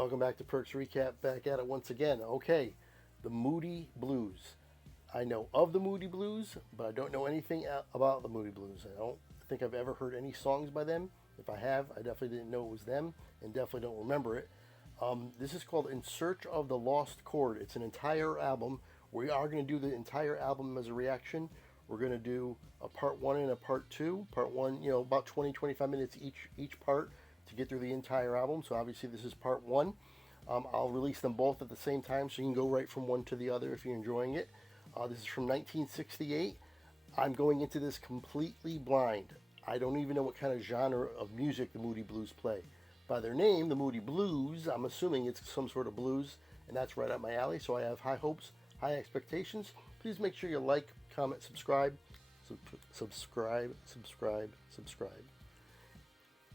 Welcome back to Perks Recap. Back at it once again. Okay, the Moody Blues. I know of the Moody Blues, but I don't know anything about the Moody Blues. I don't think I've ever heard any songs by them. If I have, I definitely didn't know it was them, and definitely don't remember it. This is called In Search of the Lost Chord. It's an entire album. We are going to do the entire album as a reaction. We're going to do a part 1 and a part 2. Part 1, about 20-25 minutes each part to get through the entire album. So obviously this is part 1. I'll release them both at the same time, so you can go right from one to the other if you're enjoying it. This is from 1968. I'm going into this completely blind. I don't even know what kind of genre of music the Moody Blues play. By their name, the Moody Blues, I'm assuming it's some sort of blues, and that's right up my alley, so I have high hopes, high expectations. Please make sure you like, comment, subscribe,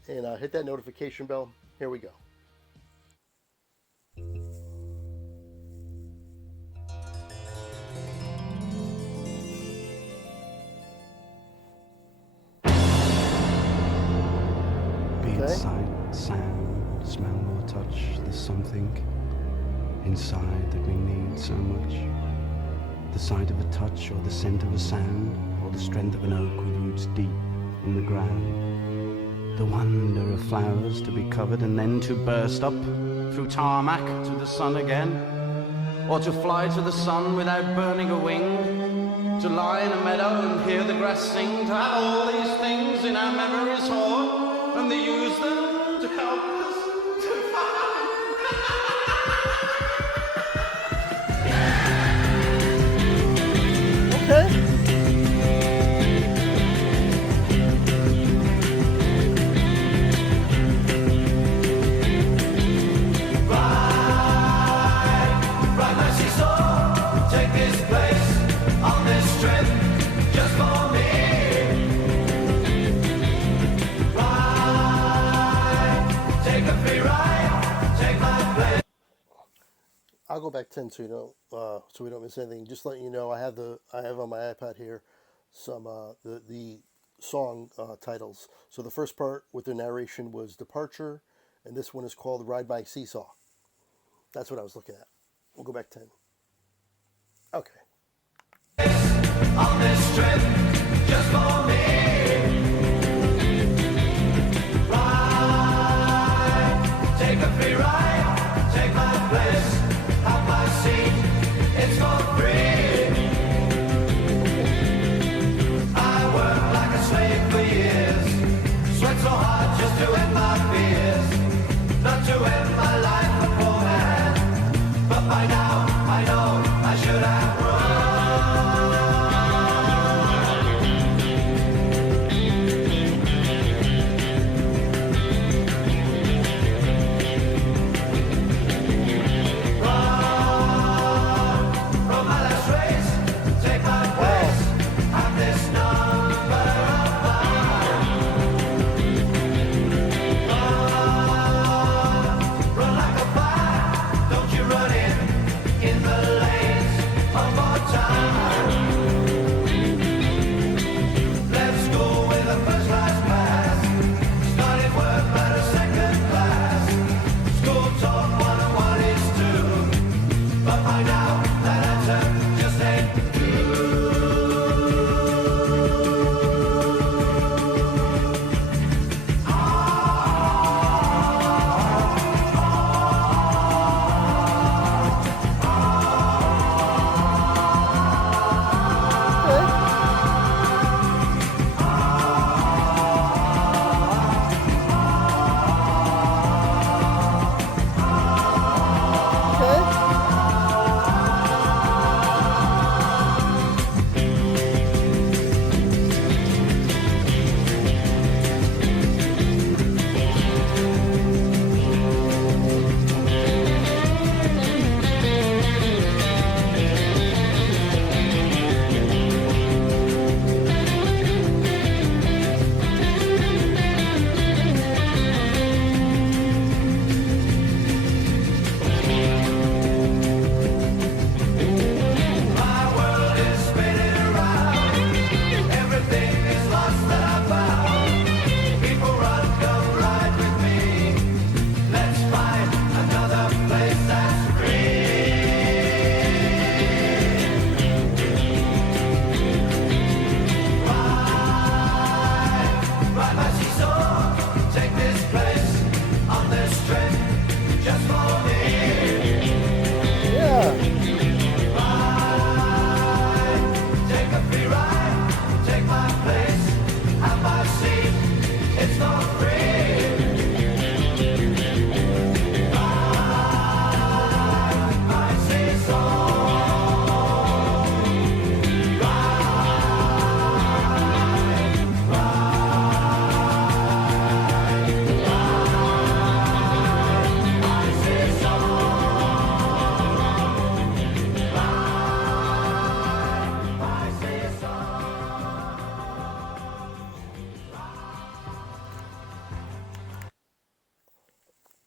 and hit that notification bell. Here we go. Sight, sound, smell or touch, there's something inside that we need so much. The sight of a touch or the scent of a sound or the strength of an oak with roots deep in the ground. The wonder of flowers to be covered and then to burst up through tarmac to the sun again, or to fly to the sun without burning a wing, to lie in a meadow and hear the grass sing, to have all these things in our memories stored, and they use them to help us to find. Okay. Ride my seesaw, take this place on this trip just for me. I'll go back 10 so we don't miss anything. Just letting you know, I have on my iPad here some the song titles. So the first part with the narration was Departure, and this one is called Ride My Seesaw. That's what I was looking at. We'll go back 10. Okay. On this trip, just for me. Ride, take a free ride, take my place. It's for free. I worked like a slave for years, sweat so hard just to end my fears, not to end my life beforehand. But by now I know I should have run.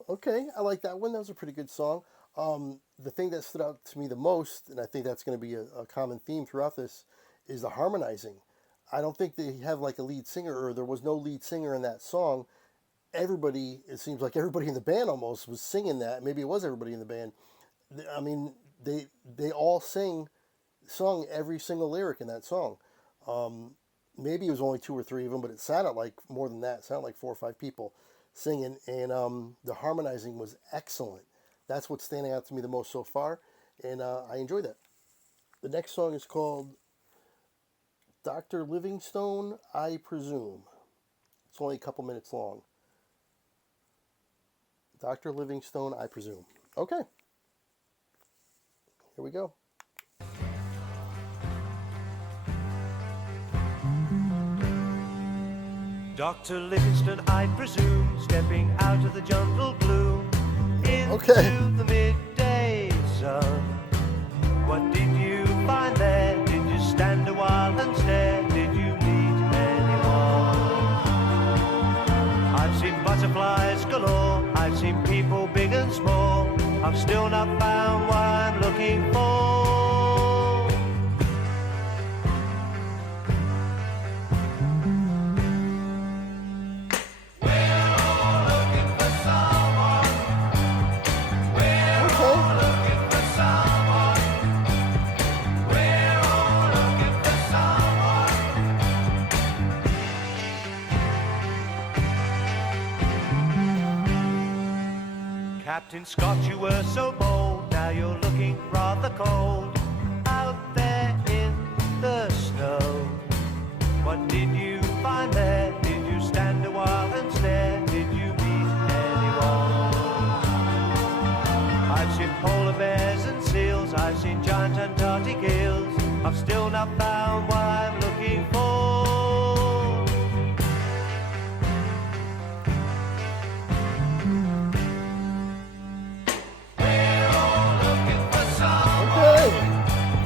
Okay, I like that one. That was a pretty good song. The thing that stood out to me the most, and I think that's going to be a common theme throughout this, is the harmonizing. I don't think they have like a lead singer, or there was no lead singer in that song. Everybody, it seems like everybody in the band almost was singing that. Maybe it was everybody in the band. I mean, they all sung every single lyric in that song. Maybe it was only two or three of them, but it sounded like more than that. It sounded like four or five people singing, and the harmonizing was excellent. That's what's standing out to me the most so far, and I enjoy that. The next song is called Dr. Livingstone, I Presume. It's only a couple minutes long. Dr. Livingstone, I Presume. Okay. Here we go. Dr. Livingstone, I presume, stepping out of the jungle gloom into Okay. the midday sun. What did you find there? Did you stand a while and stare? Did you meet anyone? I've seen butterflies galore, I've seen people big and small. I've still not found what I'm looking for. Captain Scott, you were so bold, now you're looking rather cold, out there in the snow. What did you find there? Did you stand a while and stare? Did you meet anyone? I've seen polar bears and seals, I've seen giant Antarctic eels. I've still not found what I'm looking for.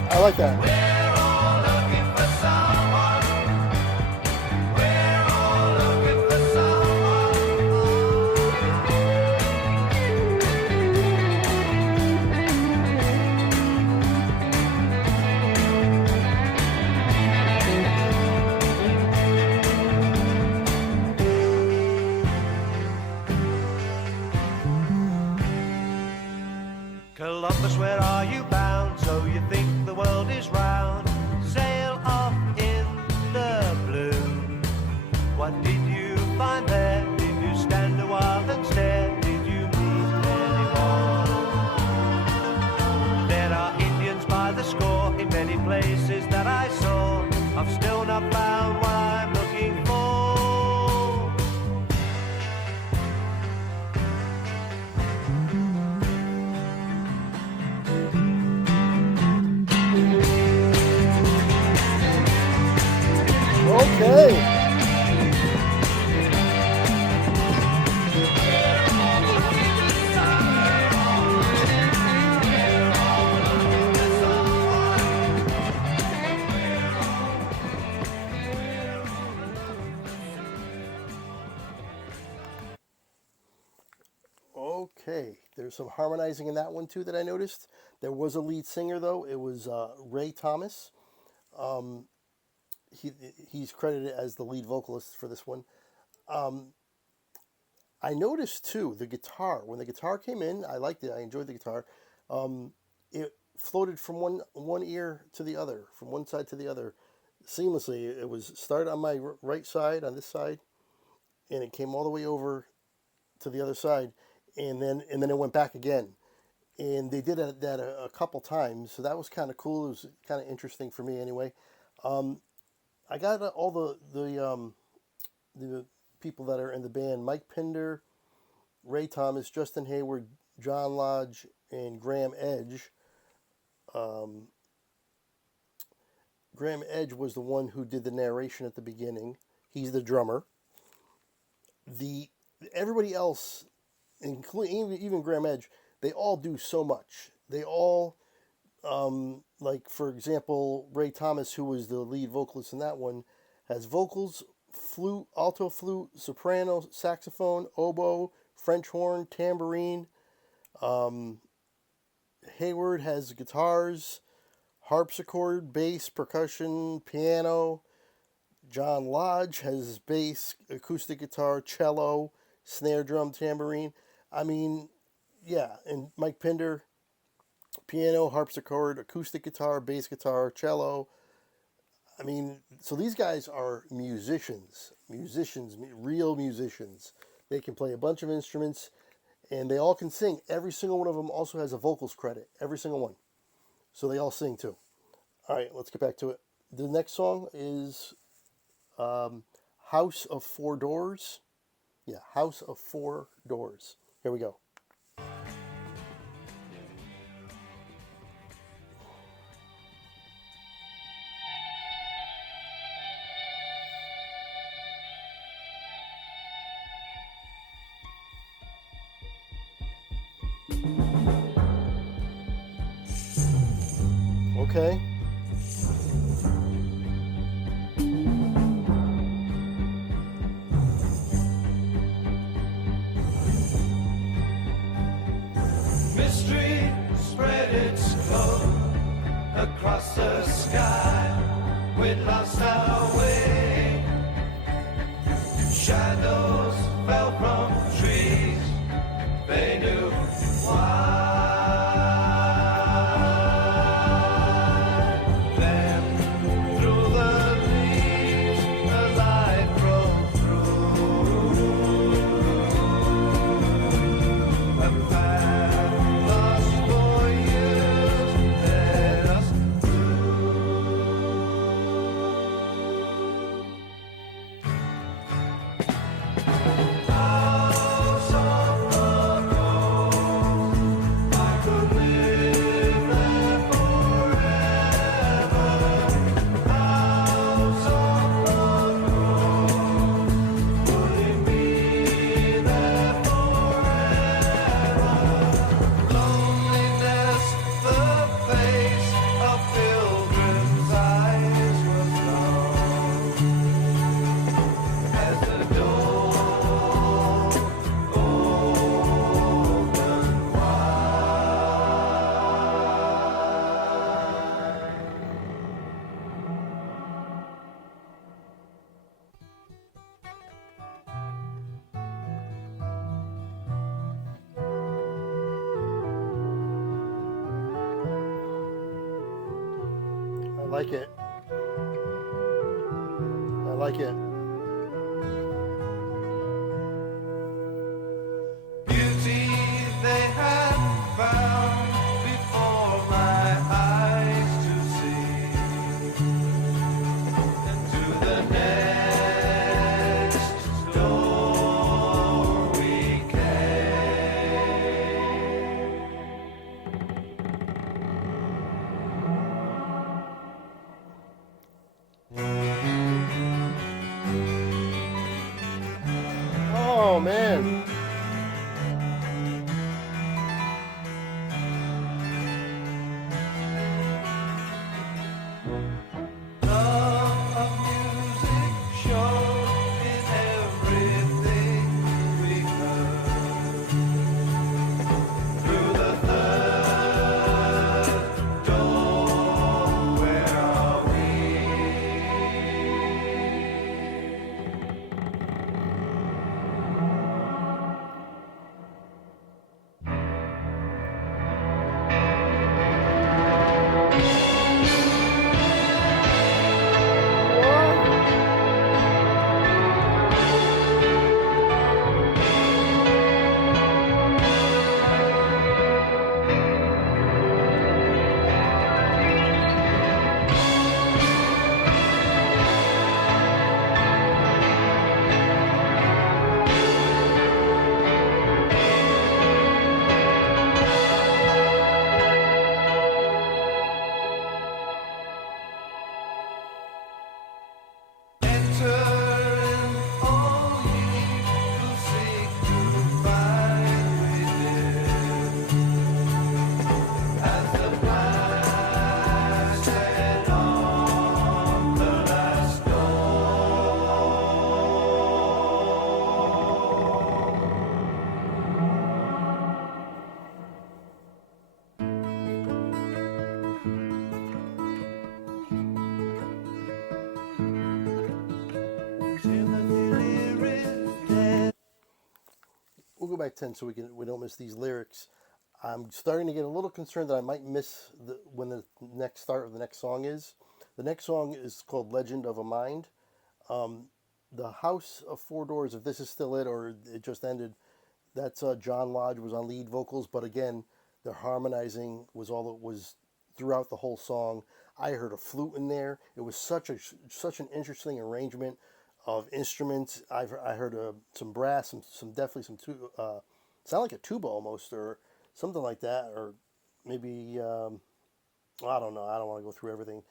I like that. We're all looking for someone. We're all looking for Columbus, where are you bound? So you think the world is round? Sail off in the blue. What did you find there? Did you stand a while and stare? Did you meet anyone? There are Indians by the score in many places that I saw. I've still not found what I'm looking for. Okay. Okay, there's some harmonizing in that one too that I noticed. There was a lead singer though. It was Ray Thomas. He's credited as the lead vocalist for this one. I noticed too the guitar. When the guitar came in, I liked it. I enjoyed the guitar. It floated from one ear to the other, from one side to the other, seamlessly. It was started on my right side, on this side, and it came all the way over to the other side, and then it went back again. And they did that a couple times, so that was kind of cool. It was kind of interesting for me anyway. I got all the people that are in the band: Mike Pinder, Ray Thomas, Justin Hayward, John Lodge, and Graham Edge. Graham Edge was the one who did the narration at the beginning. He's the drummer. Everybody else, including even Graham Edge, they all do so much. They all, like for example, Ray Thomas, who was the lead vocalist in that one, has vocals, flute, alto flute, soprano, saxophone, oboe, French horn, tambourine. Hayward has guitars, harpsichord, bass, percussion, piano. John Lodge has bass, acoustic guitar, cello, snare drum, tambourine. I mean, yeah, and Mike Pinder, piano, harpsichord, acoustic guitar, bass guitar, cello. I mean, so these guys are musicians, real musicians. They can play a bunch of instruments, and they all can sing. Every single one of them also has a vocals credit, every single one. So they all sing too. All right, let's get back to it. The next song is House of Four Doors. Yeah, House of Four Doors. Here we go. Okay. Mystery spread its cloak across the sky. We lost our way. Shadows fell from trees. They knew why. Then through the leaves, the light broke through. A path lost for years led us House of the Rose. I could live there forever. House of the Rose. Would it be there forever? Loneliness, the face of pilgrims' eyes was long as the door opened wide. I like it. I like it. Beauty they had found before my eyes to see, and to the next door we came. Oh, man. Love of music showed in everything we heard. Through the third door, where are we? go back 10 so we don't miss these lyrics. I'm starting to get a little concerned that I might miss when the next start of the next song is. The next song is called Legend of a Mind. The House of Four Doors, if this is still it or it just ended, that's John Lodge was on lead vocals, but again, the harmonizing was all it was throughout the whole song. I heard a flute in there. It was such an interesting arrangement of instruments. I heard some brass, some definitely some sound like a tuba almost, or something like that, or maybe I don't know. I don't want to go through everything.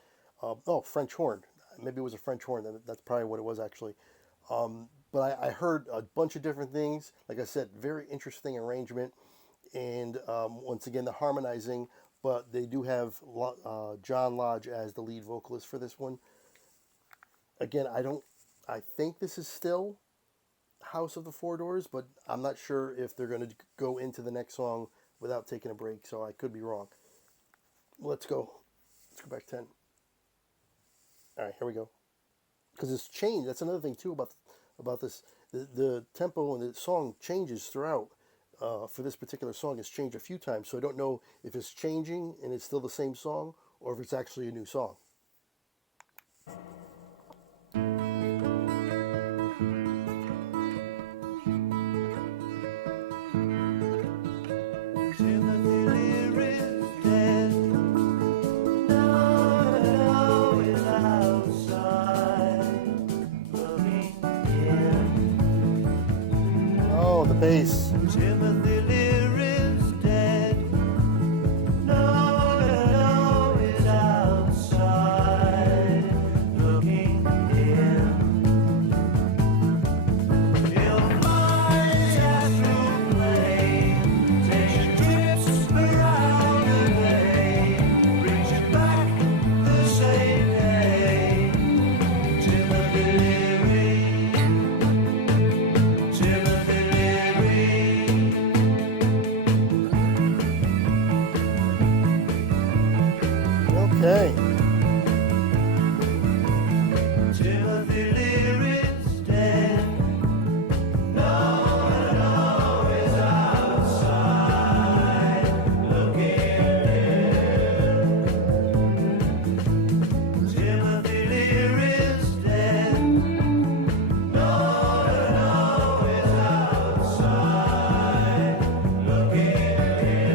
French horn. Maybe it was a French horn. That's probably what it was actually. But I heard a bunch of different things. Like I said, very interesting arrangement, and once again the harmonizing. But they do have John Lodge as the lead vocalist for this one. Again, I think this is still House of the Four Doors, but I'm not sure if they're going to go into the next song without taking a break, so I could be wrong. Let's go. Let's go back 10. All right, here we go. Because it's changed. That's another thing, too, about this. The tempo and the song changes throughout. For this particular song, it's changed a few times, so I don't know if it's changing and it's still the same song, or if it's actually a new song. Oh, the bass. Timothy Lear is dead. No, is outside looking in. He'll fly through plain, takes your trips around the bay, brings you back the same day. Timothy Leary. Timothy Okay. Timothy Lear is dead. No, is outside looking in. Timothy Lear is dead. No, is outside looking in.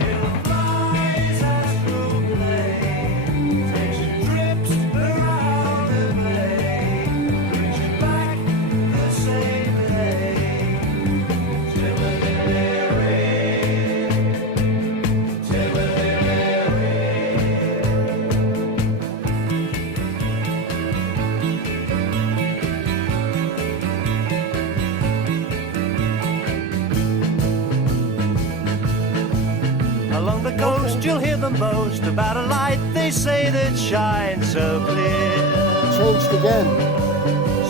He'll fly through plain, takes you trips around the bay, brings you back the same day. Timothy Leary. Timothy Along the coast you'll hear them boast about a light they say that shines so clear. Changed again.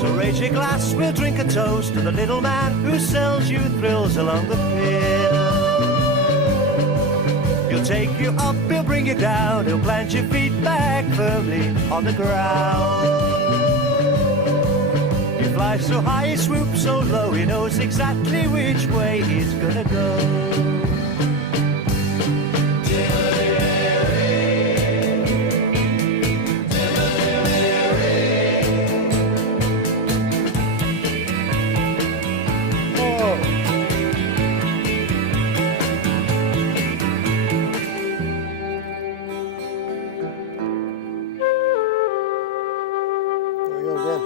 So raise your glass, we'll drink a toast to the little man who sells you thrills along the pier. He'll take you up, he'll bring you down, he'll plant your feet back firmly on the ground. He flies so high, he swoops so low, he knows exactly which way he's gonna go. Oh. There we go again.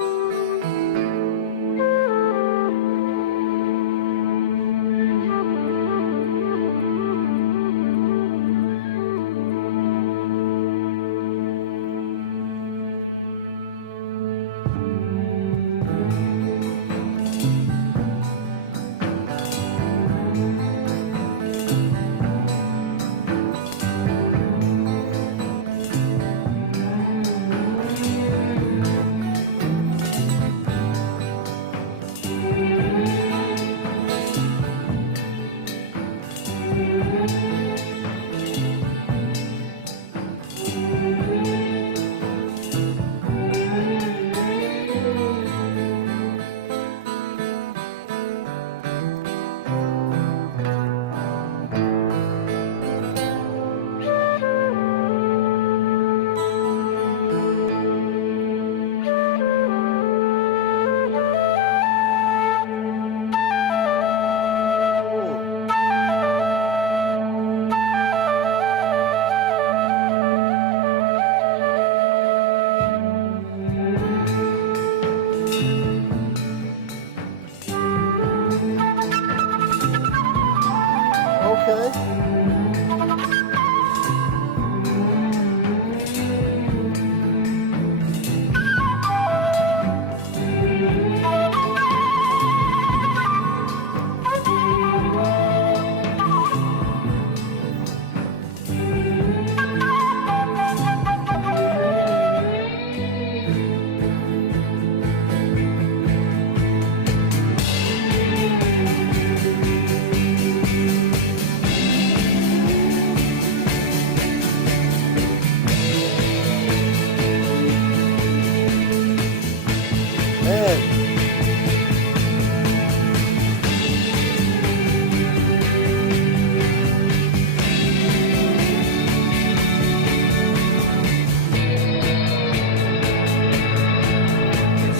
Man,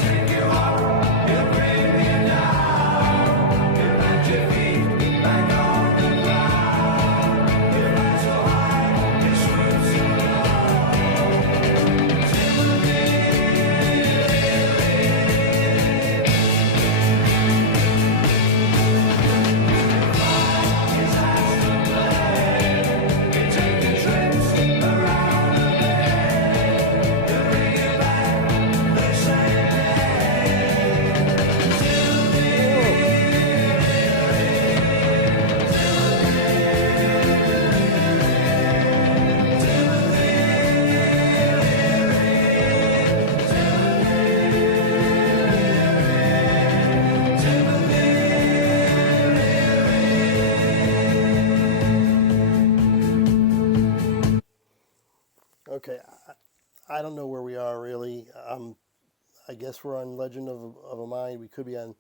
Take you up, you bring me down. You plant your feet back on the ground. You rise so high, you swoop so low. You take the trips around the bend. You bring it back the same okay, I don't know where we are really. I guess we're on Legend of a Mind. We could be on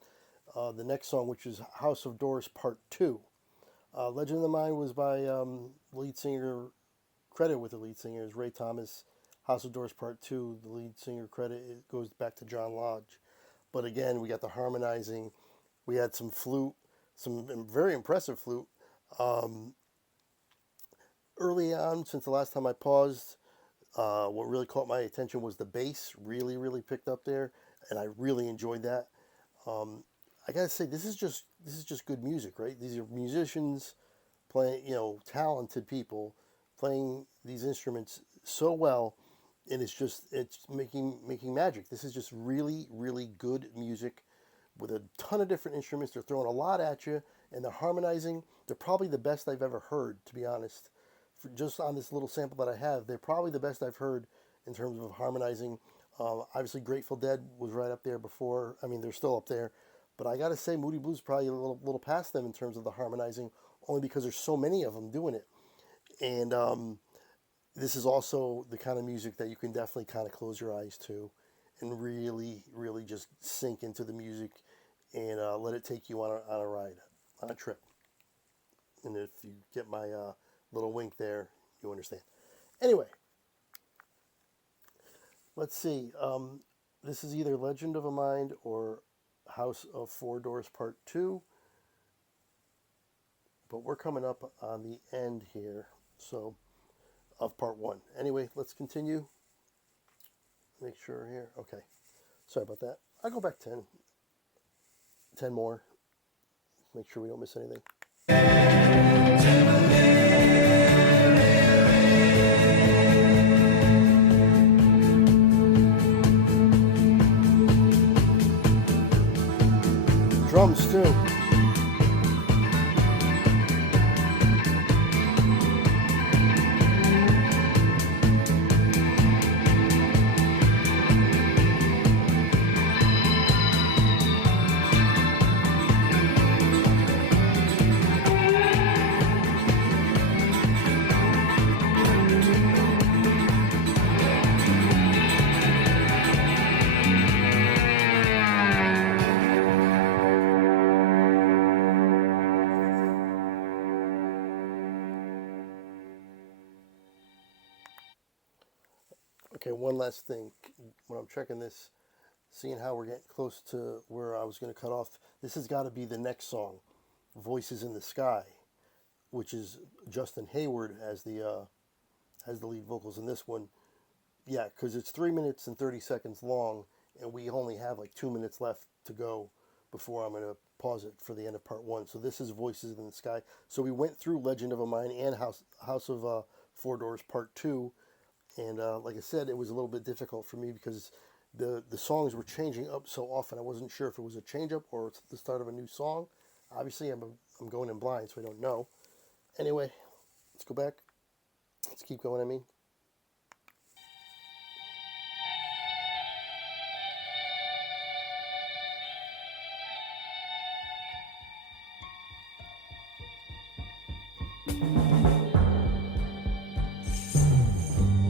the next song, which is House of Doors Part 2. Legend of the Mind was by lead singer, credit with the lead singer is Ray Thomas. House of Doors Part 2, the lead singer credit it goes back to John Lodge. But again, we got the harmonizing. We had some flute, some very impressive flute. Early on, since the last time I paused, what really caught my attention was the bass. Really, really picked up there, and I really enjoyed that. I gotta say, this is just good music, right? These are musicians playing, talented people playing these instruments so well, and it's making magic. This is just really, really good music with a ton of different instruments. They're throwing a lot at you, and they're harmonizing. They're probably the best I've ever heard, to be honest. Just on this little sample that I have, they're probably the best I've heard in terms of harmonizing. Obviously, Grateful Dead was right up there before. I mean, they're still up there, but I gotta say, Moody Blues probably a little past them in terms of the harmonizing, only because there's so many of them doing it. And this is also the kind of music that you can definitely kind of close your eyes to, and really, really just sink into the music and let it take you on a ride, on a trip. And if you get my little wink there, you understand. Anyway, let's see. This is either Legend of a Mind or House of Four Doors Part 2. But we're coming up on the end here, so of Part 1. Anyway, let's continue. Make sure here. Okay. Sorry about that. I'll go back 10 more. Make sure we don't miss anything. Drums too. Okay, one last thing. When I'm checking this, seeing how we're getting close to where I was going to cut off, this has got to be the next song, Voices in the Sky, which is Justin Hayward as the lead vocals in this one. Yeah, because it's 3 minutes and 30 seconds long, and we only have like 2 minutes left to go before I'm going to pause it for the end of part 1. So this is Voices in the Sky. So we went through Legend of a Mind and House of Four Doors part 2. And like I said, it was a little bit difficult for me because the songs were changing up so often. I wasn't sure if it was a change up or it's the start of a new song. Obviously, I'm going in blind, so I don't know. Anyway, let's go back. Let's keep going, I mean.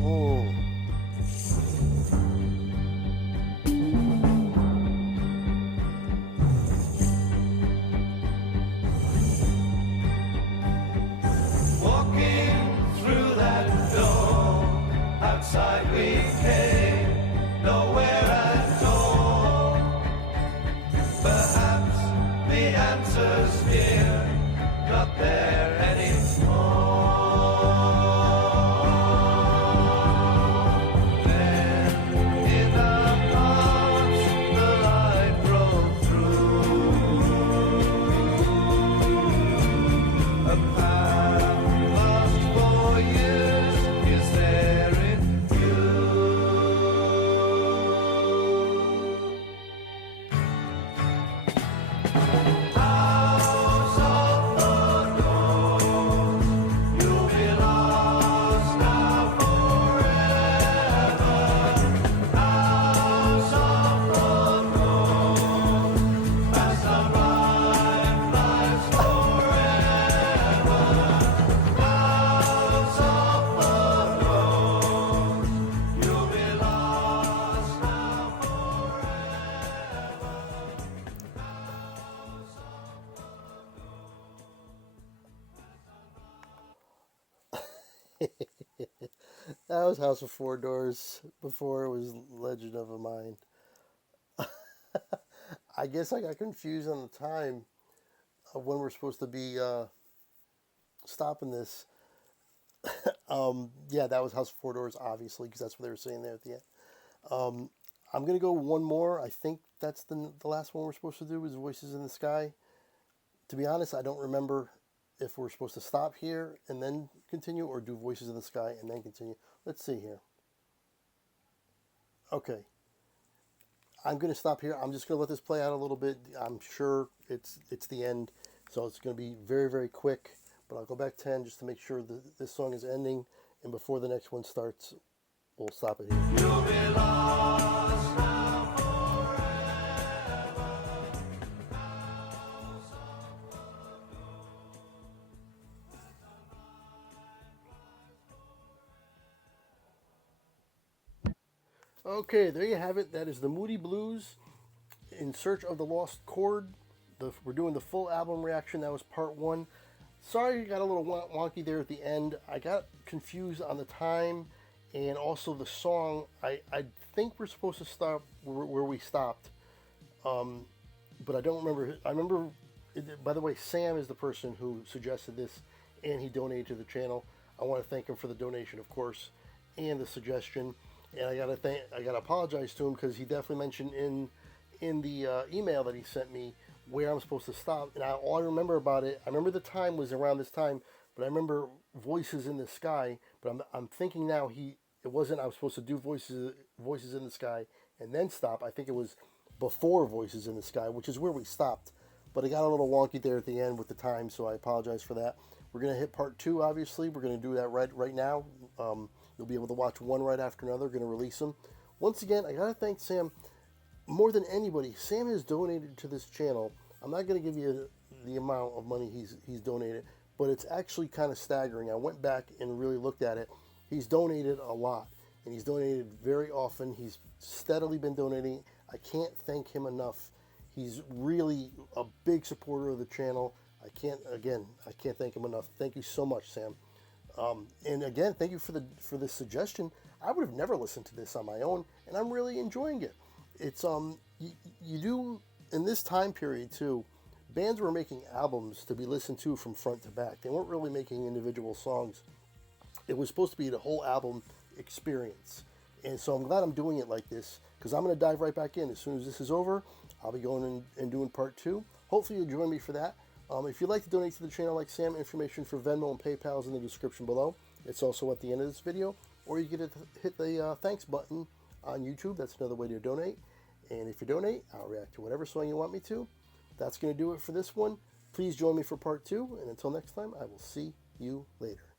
Oh. Walking through that door, outside we came, nowhere at all. Perhaps the answer's here, not there anymore. Then in the past, the light broke through. A path lost for years is there in you. House of the doors, you'll be lost now forever. House of the doors, as the light flies forever. House of the doors, you'll be lost now forever. That was House of Four Doors before it was Legend of a Mind. I guess I got confused on the time of when we're supposed to be stopping this. Yeah, that was House of Four Doors, obviously, because that's what they were saying there at the end. I'm going to go one more. I think that's the last one we're supposed to do is Voices in the Sky. To be honest, I don't remember if we're supposed to stop here and then continue or do Voices in the Sky and then continue. Let's see here. Okay. I'm going to stop here. I'm just going to let this play out a little bit. I'm sure it's the end, so it's going to be very, very quick. But I'll go back 10 just to make sure that this song is ending. And before the next one starts, we'll stop it here. You'll be lost now forever. Okay, there you have it. That is the Moody Blues, In Search of the Lost Chord. We're doing the full album reaction. That was part 1. Sorry you got a little wonky there at the end. I got confused on the time and also the song. I think we're supposed to stop where we stopped, but I don't remember. I remember, by the way, Sam is the person who suggested this, and he donated to the channel. I want to thank him for the donation, of course, and the suggestion. And I gotta apologize to him because he definitely mentioned in the email that he sent me where I'm supposed to stop. And all I remember about it, I remember the time was around this time, but I remember Voices in the Sky. But I'm thinking now it wasn't. I was supposed to do Voices in the Sky and then stop. I think it was before Voices in the Sky, which is where we stopped. But it got a little wonky there at the end with the time, so I apologize for that. We're gonna hit part 2. Obviously, we're gonna do that right now. You'll be able to watch one right after another. We're going to release them. Once again, I got to thank Sam more than anybody. Sam has donated to this channel. I'm not going to give you the amount of money he's donated, but it's actually kind of staggering. I went back and really looked at it. He's donated a lot, and he's donated very often. He's steadily been donating. I can't thank him enough. He's really a big supporter of the channel. I can't thank him enough. Thank you so much, Sam. And again, thank you for this suggestion. I would have never listened to this on my own, and I'm really enjoying it. It's you do in this time period too. Bands were making albums to be listened to from front to back. They weren't really making individual songs. It was supposed to be the whole album experience. And so I'm glad I'm doing it like this because I'm going to dive right back in as soon as this is over. I'll be going and doing part 2. Hopefully you'll join me for that. If you'd like to donate to the channel like Sam, information for Venmo and PayPal is in the description below. It's also at the end of this video. Or you can hit the thanks button on YouTube. That's another way to donate. And if you donate, I'll react to whatever song you want me to. That's going to do it for this one. Please join me for part 2. And until next time, I will see you later.